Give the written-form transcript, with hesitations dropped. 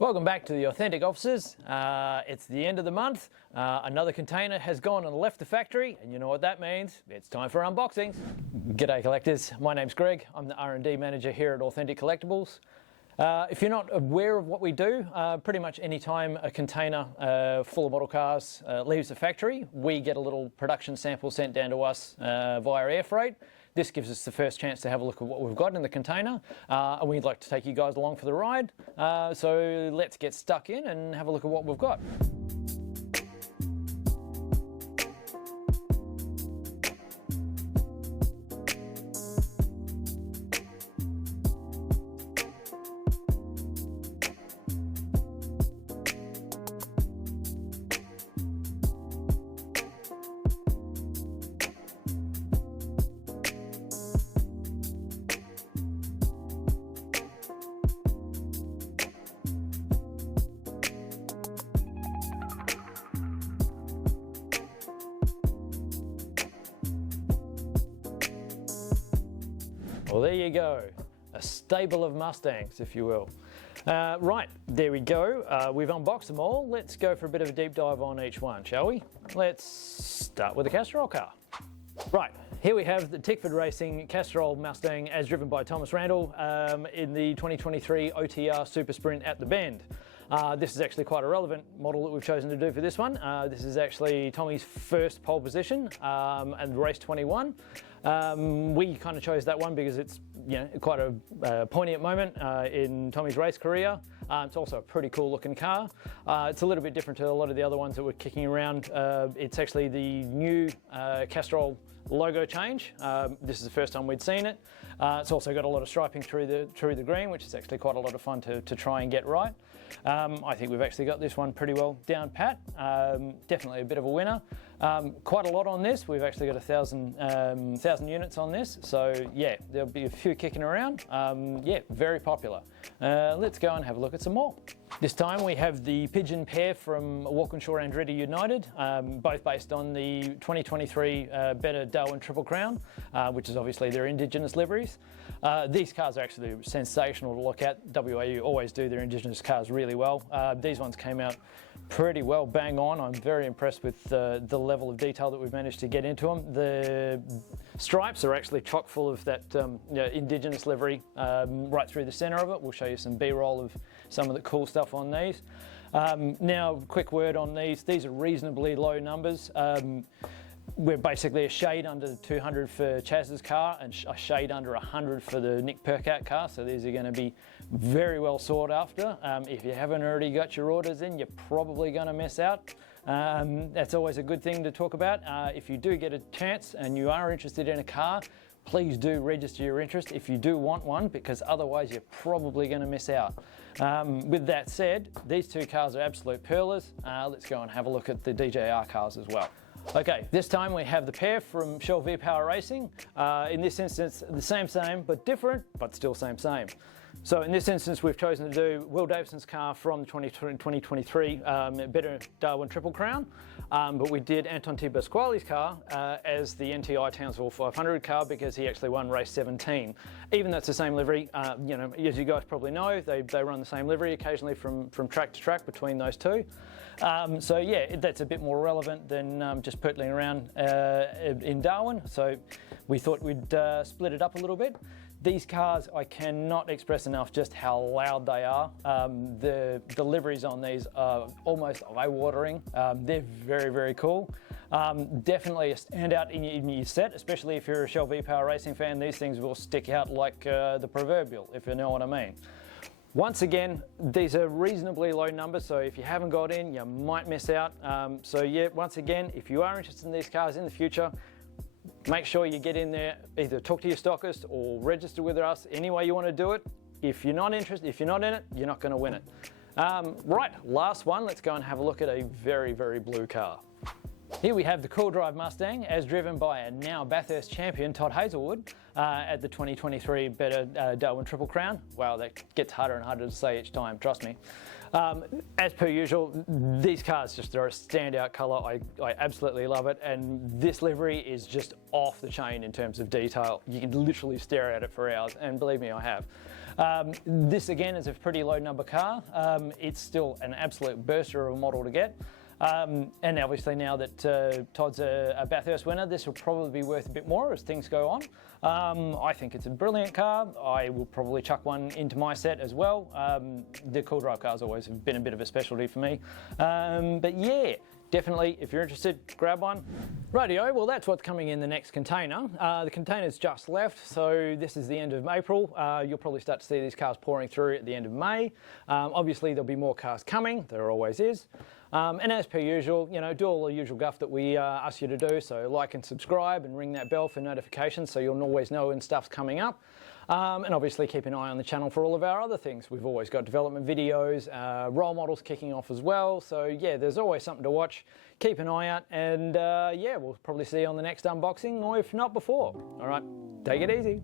Welcome back to the Authentic Offices. It's the end of the month. Another container has gone and left the factory, and you know what that means. It's time for unboxings. G'day collectors, my name's Greg. I'm the R&D manager here at Authentic Collectables. If you're not aware of what we do, pretty much any time a container full of model cars leaves the factory, we get a little production sample sent down to us via air freight. This gives us the first chance to have a look at what we've got in the container, and we'd like to take you guys along for the ride. So let's get stuck in and have a look at what we've got. Well, there you go, a stable of Mustangs, if you will. Right, there we go. We've unboxed them all. Let's go for a bit of a deep dive on each one, shall we? Let's start with the Castrol car. Right, here we have the Tickford Racing Castrol Mustang as driven by Thomas Randle in the 2023 OTR SuperSprint at the Bend. This is actually quite a relevant model that we've chosen to do for this one. This is actually Tommy's first pole position and race 21. We kind of chose that one because it's quite a poignant moment in Tommy's race career. It's also a pretty cool looking car. It's a little bit different to a lot of the other ones that we're kicking around. It's actually the new Castrol logo change. This is the first time we'd seen it. It's also got a lot of striping through the green, which is actually quite a lot of fun to try and get right. I think we've actually got this one pretty well down pat. Definitely a bit of a winner. Quite a lot on this. We've actually got 1,000 units on this, so yeah, there'll be a few kicking around. Yeah, very popular. Let's go and have a look at some more. This time we have the Pigeon pair from Walkinshaw Andretti United, both based on the 2023 Betr Darwin Triple Crown, which is obviously their Indigenous liveries. These cars are actually sensational to look at. WAU always do their Indigenous cars really well. These ones came out pretty well bang on. I'm very impressed with the level of detail that we've managed to get into them. The stripes are actually chock full of that Indigenous livery right through the center of it. We'll show you some B-roll of some of the cool stuff on these. Now, quick word on these. These are reasonably low numbers. We're basically a shade under 200 for Chaz's car and a shade under 100 for the Nick Percat car, so these are going to be very well sought after. If you haven't already got your orders in, you're probably going to miss out. That's always a good thing to talk about. If you do get a chance and you are interested in a car, please do register your interest if you do want one, because otherwise you're probably going to miss out. With that said, these two cars are absolute pearlers. Let's go and have a look at the DJR cars as well. Okay, this time we have the pair from Shell V-Power Racing. In this instance, the same, but different, but still same. So in this instance, we've chosen to do Will Davison's car from the 2023 Betr Darwin Triple Crown, but we did Anton De Pasquale's car as the NTI Townsville 500 car because he actually won race 17. Even though it's the same livery, as you guys probably know, they run the same livery occasionally from track to track between those two. So yeah, that's a bit more relevant than just pootling around in Darwin. So we thought we'd split it up a little bit. These cars, I cannot express enough just how loud they are. The liveries on these are almost eye-watering. They're very, very cool. Definitely a standout in your set, especially if you're a Shell V-Power Racing fan. These things will stick out like the proverbial, if you know what I mean. Once again, these are reasonably low numbers, so if you haven't got in, you might miss out. So yeah, once again, if you are interested in these cars in the future, make sure you get in there, either talk to your stockist or register with us, any way you want to do it. If you're not interested, if you're not in it, you're not going to win it. Right, last one, let's go and have a look at a very, very blue car. Here we have the CoolDrive Mustang as driven by a now Bathurst champion Todd Hazelwood at the 2023 Betr Darwin Triple Crown. Wow, that gets harder and harder to say each time, trust me. As per usual, these cars just are a standout colour. I absolutely love it, and this livery is just off the chain in terms of detail. You can literally stare at it for hours, and believe me, I have. This again is a pretty low number car. It's still an absolute burster of a model to get. And obviously now that Todd's a Bathurst winner, this will probably be worth a bit more as things go on. I think it's a brilliant car. I will probably chuck one into my set as well. The CoolDrive cars always have been a bit of a specialty for me. But yeah, definitely, if you're interested, grab one. Rightio, well that's what's coming in the next container. The container's just left, so this is the end of April. You'll probably start to see these cars pouring through at the end of May. Obviously there'll be more cars coming, there always is. And as per usual, you know, do all the usual guff that we ask you to do. So like and subscribe and ring that bell for notifications so you'll always know when stuff's coming up. And obviously keep an eye on the channel for all of our other things. We've always got development videos, role models kicking off as well. So yeah, there's always something to watch. Keep an eye out and yeah, we'll probably see you on the next unboxing or if not before. All right, take it easy.